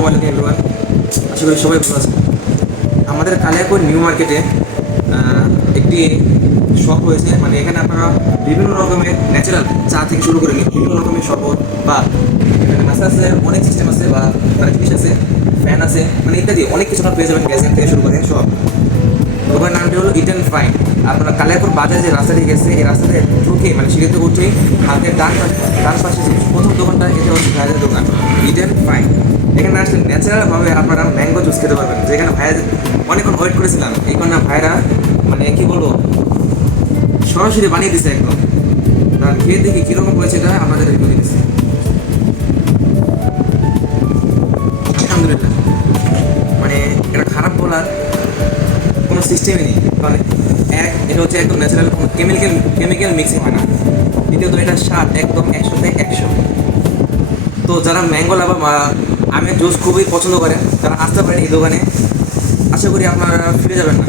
আসসালামু আলাইকুম এভরিওয়ান, আশা করি সবাই ভালো আছেন। আমাদের কালিয়াকৈর নিউ মার্কেটে একটি শপ হয়েছে, মানে এখানে আপনারা বিভিন্ন রকমের ন্যাচারাল চা থেকে শুরু করে বিভিন্ন রকমের শরবত বা মাসাজের অনেক সিস্টেম আছে বা মানে জিনিস আছে, ফ্যান আছে, মানে ইত্যাদি অনেক কিছু আপনারা পেয়ে যাবেন গ্যাজেট থেকে শুরু করে সব। দোকানের নামটি হলো ইট অ্যান্ড ফাইন। আপনারা কালিয়াকৈর বাজারে যে রাস্তাটি গেছে এই রাস্তাতে ঢুকে মানে সিঁড়িতে উঠেই হাতের ডান পাশে যে প্রথম দোকানটা, এটা হচ্ছে ভাইয়াদের দোকান ইট অ্যান্ড ফাইন। এখানে আসলে ন্যাচারালভাবে আপনারা ম্যাঙ্গো জুস খেতে পারবেন, যেখানে ভাইয়াদের অনেকক্ষণ ওয়েট করেছিলাম। এই কারণে ভাইরা মানে কি বলবো, সরাসরি বানিয়ে দিছে একদম। আর খেয়ে দেখি কীরকম হয়েছে এটা আপনাদের রিভিউ দিতেছি। আলহামদুলিল্লাহ, মানে এটা খারাপ বলার কোনো সিস্টেমই নেই। মানে এটা হচ্ছে একদম ন্যাচারাল, কোনো কেমিক্যাল মিক্সিং হয় না। দ্বিতীয়ত এটা স্বাদ একদম 100/100। তো যারা ম্যাঙ্গো লাভার বা আমের জুস খুবই পছন্দ করেন তারা আসতে পারেন এই দোকানে। আশা করি আপনারা ফিরে যাবেন না।